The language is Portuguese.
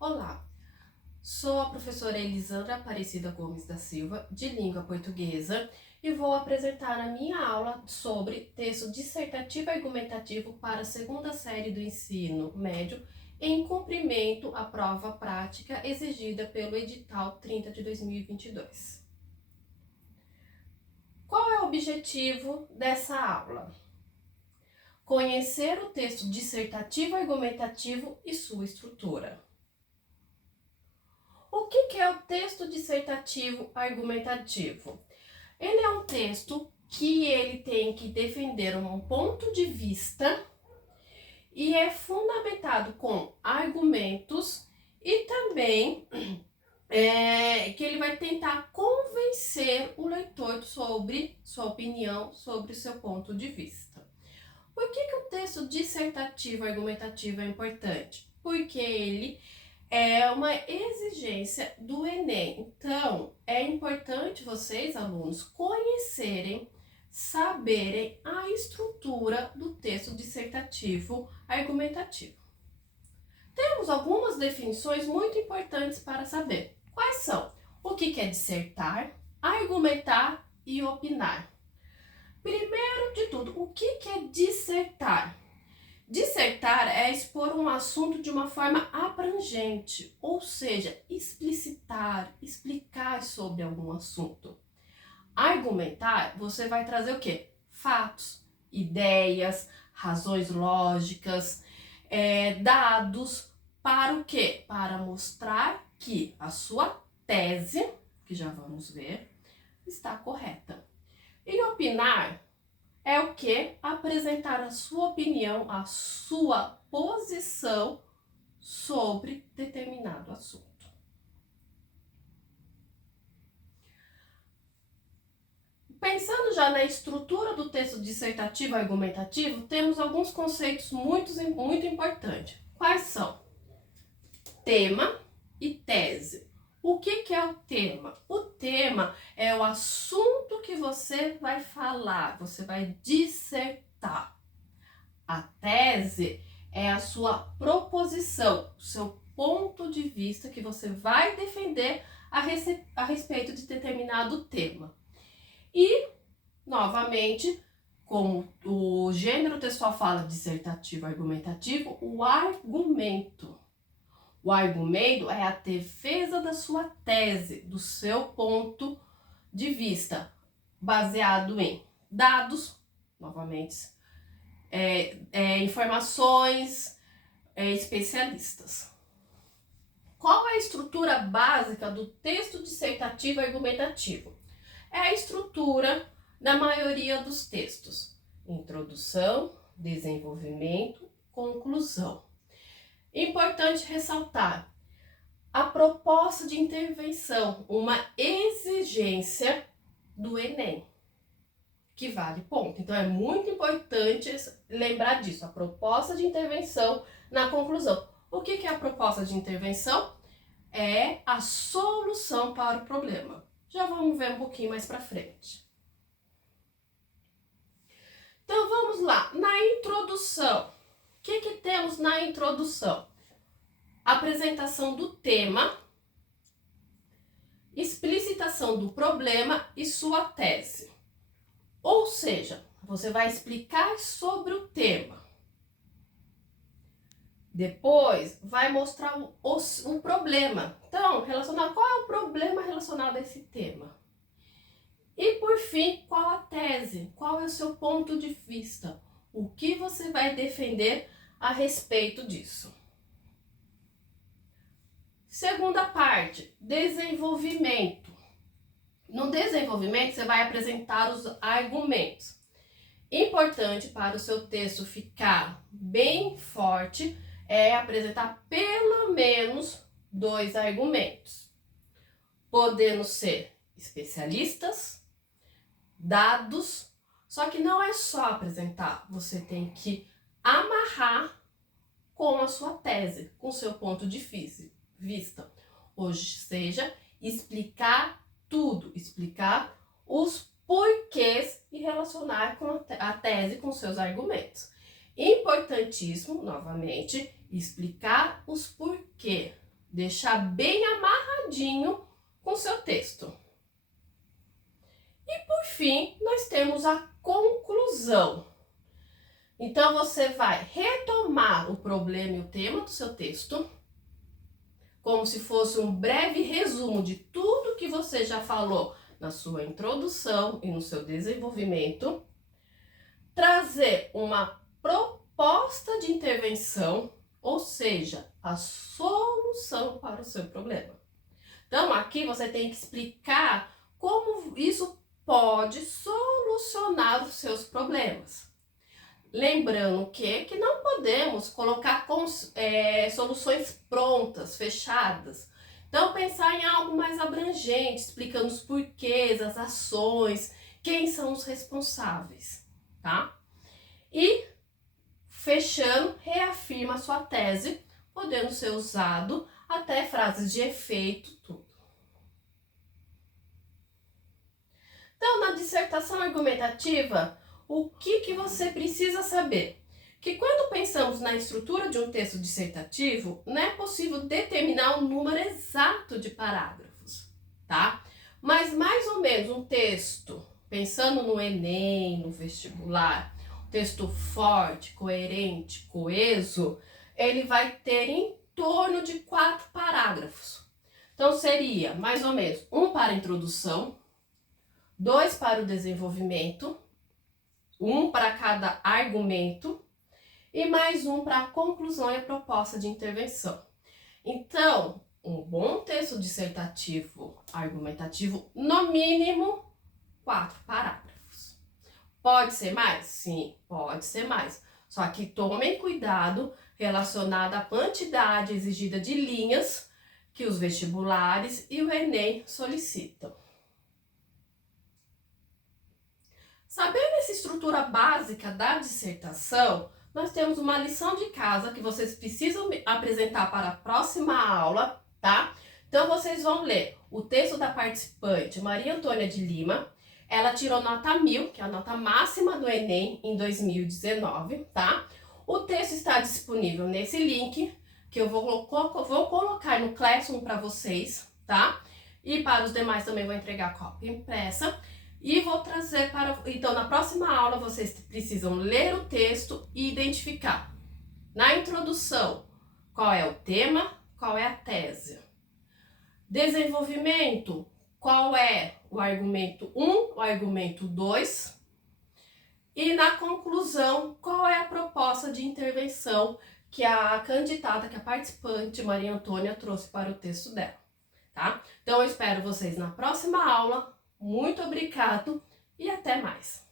Olá, sou a professora Elisandra Aparecida Gomes da Silva, de Língua Portuguesa, e vou apresentar a minha aula sobre texto dissertativo argumentativo para a segunda série do ensino médio, em cumprimento à prova prática exigida pelo edital 30 de 2022. Qual é o objetivo dessa aula? Conhecer o texto dissertativo argumentativo e sua estrutura. O que é o texto dissertativo argumentativo? Ele é um texto que ele tem que defender um ponto de vista e é fundamentado com argumentos e também que ele vai tentar convencer o leitor sobre sua opinião, sobre o seu ponto de vista. Por que o texto dissertativo argumentativo é importante? Porque ele é uma exigência do Enem. Então, é importante vocês, alunos, conhecerem, saberem a estrutura do texto dissertativo argumentativo. Temos algumas definições muito importantes para saber. Quais são? O que é dissertar, argumentar e opinar. Primeiro de tudo, o que é dissertar? Dissertar é expor um assunto de uma forma abrangente, ou seja, explicitar, explicar sobre algum assunto. Argumentar, você vai trazer o quê? Fatos, ideias, razões lógicas, dados, para o quê? Para mostrar que a sua tese, que já vamos ver, está correta. E opinar é o que? Apresentar a sua opinião, a sua posição sobre determinado assunto. Pensando já na estrutura do texto dissertativo argumentativo, temos alguns conceitos muito importantes. Quais são? Tema e tese. O que é o tema? O tema é o assunto que você vai falar, você vai dissertar. A tese é a sua proposição, o seu ponto de vista que você vai defender a respeito de determinado tema. E, novamente, como o gênero textual fala dissertativo argumentativo, o argumento. O argumento é a defesa da sua tese, do seu ponto de vista, baseado em dados, novamente, informações, especialistas. Qual é a estrutura básica do texto dissertativo argumentativo? É a estrutura da maioria dos textos: introdução, desenvolvimento, conclusão. Importante ressaltar a proposta de intervenção, uma exigência do Enem, que vale ponto. Então, é muito importante lembrar disso, a proposta de intervenção na conclusão. O que é a proposta de intervenção? É a solução para o problema. Já vamos ver um pouquinho mais para frente. Então, vamos lá. Na introdução, o que temos na introdução? Apresentação do tema, explicitação do problema e sua tese. Ou seja, você vai explicar sobre o tema. Depois, vai mostrar o problema. Então, qual é o problema relacionado a esse tema? E, por fim, qual a tese? Qual é o seu ponto de vista? O que você vai defender a respeito disso? Segunda parte, desenvolvimento. No desenvolvimento, você vai apresentar os argumentos. Importante para o seu texto ficar bem forte é apresentar pelo menos 2 argumentos, podendo ser especialistas, dados, só que não é só apresentar, você tem que amarrar com a sua tese, com o seu ponto de vista, ou seja, explicar tudo, explicar os porquês e relacionar com a tese com seus argumentos. Importantíssimo, novamente, explicar os porquês. deixar bem amarradinho com o seu texto. E por fim, nós temos a conclusão. Então, você vai retomar o problema e o tema do seu texto, como se fosse um breve resumo de tudo que você já falou na sua introdução e no seu desenvolvimento, trazer uma proposta de intervenção, ou seja, a solução para o seu problema. Então, aqui você tem que explicar como isso pode solucionar os seus problemas. Lembrando que não podemos colocar soluções prontas, fechadas. Então, pensar em algo mais abrangente, explicando os porquês, as ações, quem são os responsáveis, tá? E, fechando, reafirma a sua tese, podendo ser usado até frases de efeito, tudo. Então, na dissertação argumentativa, o que você precisa saber? Que quando pensamos na estrutura de um texto dissertativo, não é possível determinar um número exato de parágrafos, tá? Mas mais ou menos um texto, pensando no Enem, no vestibular, um texto forte, coerente, coeso, ele vai ter em torno de 4 parágrafos. Então, seria mais ou menos 1 para a introdução, 2 para o desenvolvimento, 1 para cada argumento e mais 1 para a conclusão e a proposta de intervenção. Então, um bom texto dissertativo argumentativo, no mínimo 4 parágrafos. Pode ser mais? Sim, pode ser mais. Só que tomem cuidado relacionado à quantidade exigida de linhas que os vestibulares e o Enem solicitam. Sabendo essa estrutura básica da dissertação, nós temos uma lição de casa que vocês precisam apresentar para a próxima aula, tá? Então, vocês vão ler o texto da participante Maria Antônia de Lima. Ela tirou nota 1000, que é a nota máxima do Enem em 2019, tá? O texto está disponível nesse link, que eu vou colocar no Classroom para vocês, tá? E para os demais também vou entregar a cópia impressa. E vou trazer para... Então, na próxima aula, vocês precisam ler o texto e identificar. Na introdução, qual é o tema, qual é a tese. Desenvolvimento, qual é o argumento 1, o argumento 2. E na conclusão, qual é a proposta de intervenção que a candidata, que a participante Maria Antônia trouxe para o texto dela, tá? Então, eu espero vocês na próxima aula. Muito obrigado e até mais!